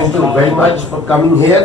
Thank you very much for coming here.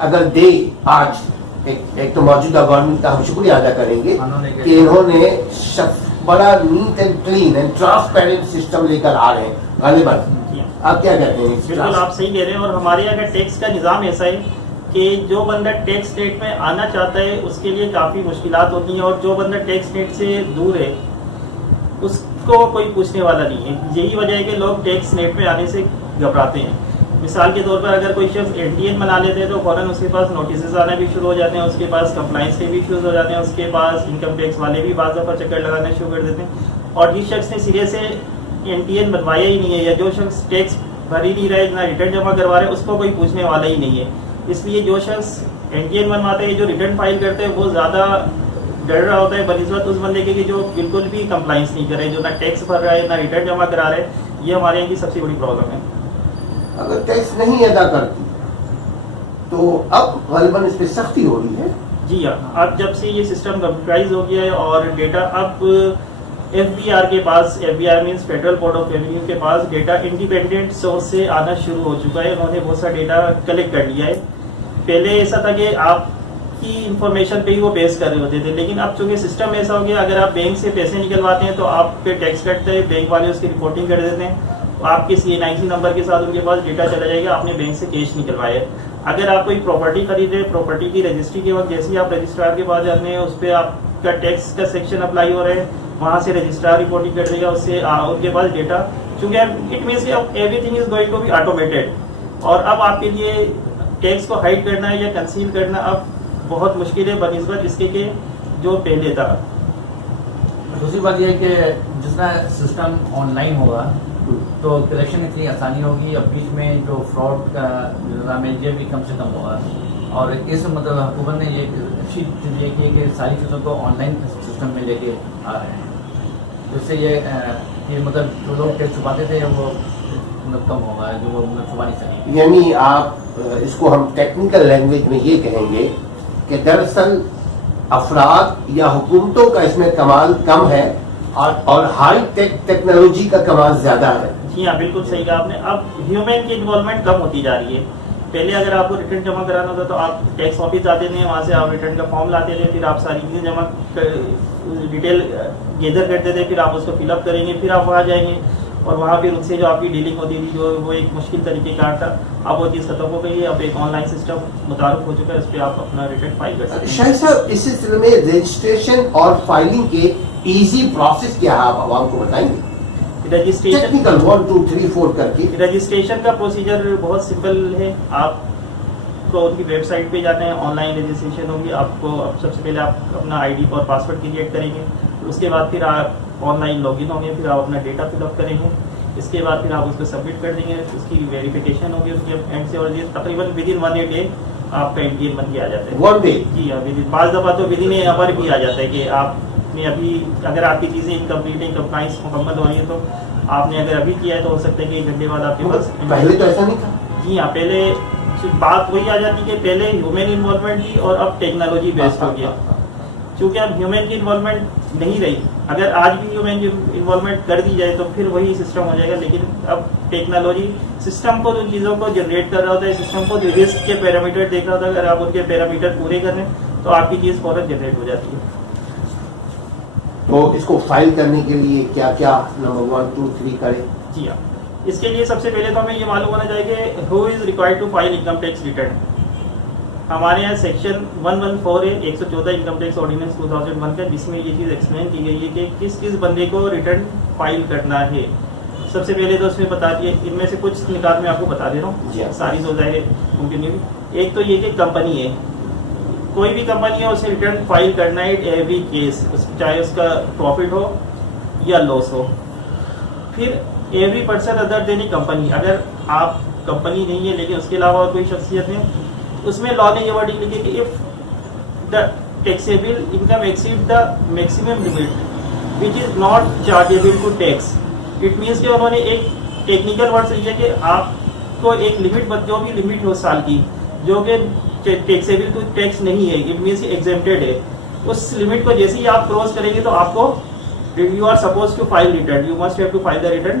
اگر دے آج ایک تو موجودہ گورنمنٹ کا ہم شکریہ ادا کریں گے کہ انہوں نے بڑا net and clean and transparent system لے کر آ رہے ہیں غالباً. آپ کیا کہتے ہیں؟ بالکل آپ صحیح کہہ رہے ہیں. اور ہمارے یہاں کا ٹیکس کا نظام ایسا ہے کہ جو بندہ ٹیکس اسٹیٹ میں آنا چاہتا ہے اس کے لیے کافی مشکلات ہوتی ہیں, اور جو بندہ ٹیکس اسٹیٹ سے دور ہے اس کو کوئی پوچھنے والا نہیں ہے. یہی وجہ ہے کہ لوگ ٹیکس اسٹیٹ میں آنے سے گھبراتے ہیں. مثال کے طور پر اگر کوئی شخص NTN بنا لیتے ہیں تو فوراً اس کے پاس نوٹسز آنا بھی شروع ہو جاتے ہیں, اس کے پاس کمپلائنس کے بھی ایشوز ہو جاتے ہیں, اس کے پاس انکم ٹیکس والے بھی بعض دفعہ چکر لگانا شروع کر دیتے ہیں. اور جس شخص نے سرے سے NTN بنوایا ہی نہیں ہے یا جو شخص ٹیکس بھر ہی نہیں رہا ہے, نہ ریٹرن جمع کروا رہے ہیں, اس کو کوئی پوچھنے والا ہی نہیں ہے. اس لیے جو شخص NTN بنواتے ہیں, جو ریٹرن فائل کرتے ہیں, وہ زیادہ ڈر رہا ہوتا ہے بنسبت اس بندے کے کہ جو بالکل بھی کمپلائنس نہیں کرے, جو نہ ٹیکس بھر رہا ہے نہ ریٹرن جمع کرا رہے. یہ ہمارے یہاں کی سب سے بڑی پرابلم ہے. اگر ٹیکس نہیں ادا کرتی تو اب غالباً اس پہ سختی ہو رہی ہے. جی ہاں, اب جب سے یہ سسٹم کمپیوٹرائز ہو گیا ہے اور ڈیٹا اب FBR کے پاس, FBR means federal board of revenue کے پاس ڈیٹا انڈیپینڈنٹ سورس سے آنا شروع ہو چکا ہے. انہوں نے بہت سا ڈیٹا کلیکٹ کر لیا ہے. پہلے ایسا تھا کہ آپ کی انفارمیشن پہ ہی وہ بیس کر رہے ہوتے تھے, لیکن اب چونکہ سسٹم ایسا ہو گیا, اگر آپ بینک سے پیسے نکلواتے ہیں تو آپ پہ ٹیکس کٹتے ہیں, بینک والے اس کی رپورٹنگ کر دیتے ہیں, آپ کے CNIC نمبر کے ساتھ ان کے پاس ڈیٹا چلا جائے گا آپ نے بینک سے کیش نکلوایا. اگر آپ کوئی پراپرٹی خرید رہے, پراپرٹی کی رجسٹری کے وقت جیسے ہی آپ رجسٹرار کے پاس جاتے ہیں, اس پہ آپ کا ٹیکس کا سیکشن اپلائی ہو رہا ہے, وہاں سے رجسٹرار رپورٹنگ کر دے گا, اس سے ان کے پاس ڈیٹا, چونکہ اٹ مینس کہ اب everything is going to be automated. اور اب آپ کے لیے ٹیکس کو ہائڈ کرنا ہے یا کنسیل کرنا اب بہت مشکل ہے بنسبت اس کے کہ جو پہلے تھا. دوسری بات یہ ہے کہ جس طرح سسٹم آن لائن ہوگا تو کلیکشن اتنی آسانی ہوگی, اب بیچ میں جو فراڈ کا نظام ہے یہ بھی کم سے کم ہوگا. اور اس مطلب حکومت نے یہ اچھی چیز یہ کی کہ ساری چیزوں کو آن لائن سسٹم میں لے کے آ رہے ہیں, جس سے یہ مطلب جو لوگ ٹیکس چھپاتے تھے وہ مطلب کم ہوگا, جو وہ مطلب چھپا نہیں سکیں. یعنی آپ اس کو ہم ٹیکنیکل لینگویج میں یہ کہیں گے کہ دراصل افراد یا حکومتوں کا اس میں کمال کم ہے اور ہائی ٹیک ٹیکنالوجی کا کمال زیادہ ہے. جی ہاں, بالکل صحیح کہا آپ نے. اب ہیومن کی انوالومنٹ کم ہوتی جا رہی ہے. پہلے اگر آپ کو ریٹرن جمع کرانا ہوتا تو آپ ٹیکس آفس آتے تھے, وہاں سے آپ ریٹرن کا فارم لاتے تھے, پھر آپ ساری چیزیں جمع ڈیٹیل گیدر کرتے تھے, پھر آپ اس کو فل اپ کریں گے, پھر آپ وہاں جائیں گے اور وہاں پھر ان سے جو آپ کی ڈیلنگ ہوتی تھی جو وہ ایک مشکل طریقے کار تھا, اب وہ چیز ختم ہو گئی ہے. اب ایک آن لائن سسٹم متعارف ہو چکا ہے, اس پہ آپ اپنا ریٹرن فائل کر سکتے ہیں. شاہد صاحب, اس سلسلے میں رجسٹریشن اور فائلنگ کے ایزی پروسیس کیا ہے, آپ عوام کو بتائیں گے؟ ٹیکنیکل 1 2 3 4 کر کے. رجسٹریشن کا پروسیجر بہت سمپل ہے. آپ کو ان کی ویب سائٹ پہ جاتے ہیں, آن لائن رجسٹریشن ہوگی. آپ کو سب سے پہلے آپ اپنا ID اور پاسورڈ کریٹ کریں گے, اس کے بعد پھر آپ آن لائن لاگ ان ہوں گے, پھر آپ اپنا ڈیٹا فل اپ کریں گے, اس کے بعد پھر آپ اس کو سبمٹ کر دیں گے, اس کی ویریفیکیشن ہوگی اس کے اینڈ سے, اور یہ تقریباً ودن 1 ڈے آپ کا NTN بن کے آ جاتا ہے. 1 ڈے؟ جی ہاں, بعض دفعہ تو ودن اے آور بھی آ جاتا ہے کہ آپ نے ابھی اگر آپ کی چیزیں انکمپلیٹ ہیں, کمپلائنس مکمل ہو رہی ہے, تو آپ نے اگر ابھی کیا ہے تو ہو سکتا ہے کہ 1 گھنٹے بعد آپ کے پاس. پہلے تو ایسا نہیں تھا. جی ہاں, پہلے بات وہی آ جاتی کہ پہلے ہیومن انوالومنٹ تھی اور اب ٹیکنالوجی بیسڈ ہو گیا. چونکہ اب ہیومن کی انوالومنٹ نہیں رہی, اگر آج بھی ہیومن انوالومنٹ کر دی جائے تو پھر وہی سسٹم ہو جائے گا, لیکن اب ٹیکنالوجی سسٹم کو ان چیزوں کو جنریٹ کر رہا ہوتا ہے, سسٹم کو رسک کے پیرامیٹر دیکھ رہا ہوتا ہے, اگر آپ ان کے پیرامیٹر پورے کر رہے ہیں تو آپ کی چیز فوراً جنریٹ ہو جاتی ہے. تو اس کو فائل کرنے کے لیے کیا کیا نمبر 1 2 3 کرے؟ جی ہاں, اس کے لیے سب سے پہلے تو ہمیں یہ معلوم ہونا چاہیے کہ who is required to file income tax return. ہمارے یہاں سیکشن 114 ہے 114 انکم ٹیکس آرڈیننس 2001 کا, جس میں یہ چیز ایکسپلین کی گئی ہے کہ کس کس بندے کو ریٹرن فائل کرنا ہے. سب سے پہلے تو اس میں بتا دیے, ان میں سے کچھ نکات میں آپ کو بتا دے رہا ہوں, ساری تو ظاہر ممکن نہیں. ایک تو یہ کہ کمپنی ہے, کوئی بھی کمپنی ہے, اسے ریٹرن فائل کرنا ہے ایوری کیس, چاہے اس کا پروفٹ ہو یا لاس ہو. پھر ایوری پرسن ادر دین کمپنی, اگر آپ کمپنی نہیں ہے لیکن اس کے علاوہ اور کوئی شخصیت ہے, اس میں لا نے یہ ورڈنگ لکھی کہ if the taxable income exceed the maximum limit which is not chargeable to tax. It means کہ انہوں نے ایک ٹیکنیکل ورڈ سے لیا کہ آپ کو ایک لمٹ, جو بھی لمٹ ہو سال کی جو کہ ٹیکسیبل ٹو ٹیکس نہیں ہے, اٹ مینس ایگزیمپٹیڈ ہے, اس لمٹ کو جیسے ہی آپ کراس کریں گے تو آپ کو you are supposed to file return, you must have to file the return.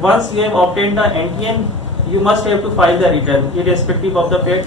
once you have obtained the NTN you must have to file the return irrespective of the fact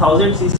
1000 cc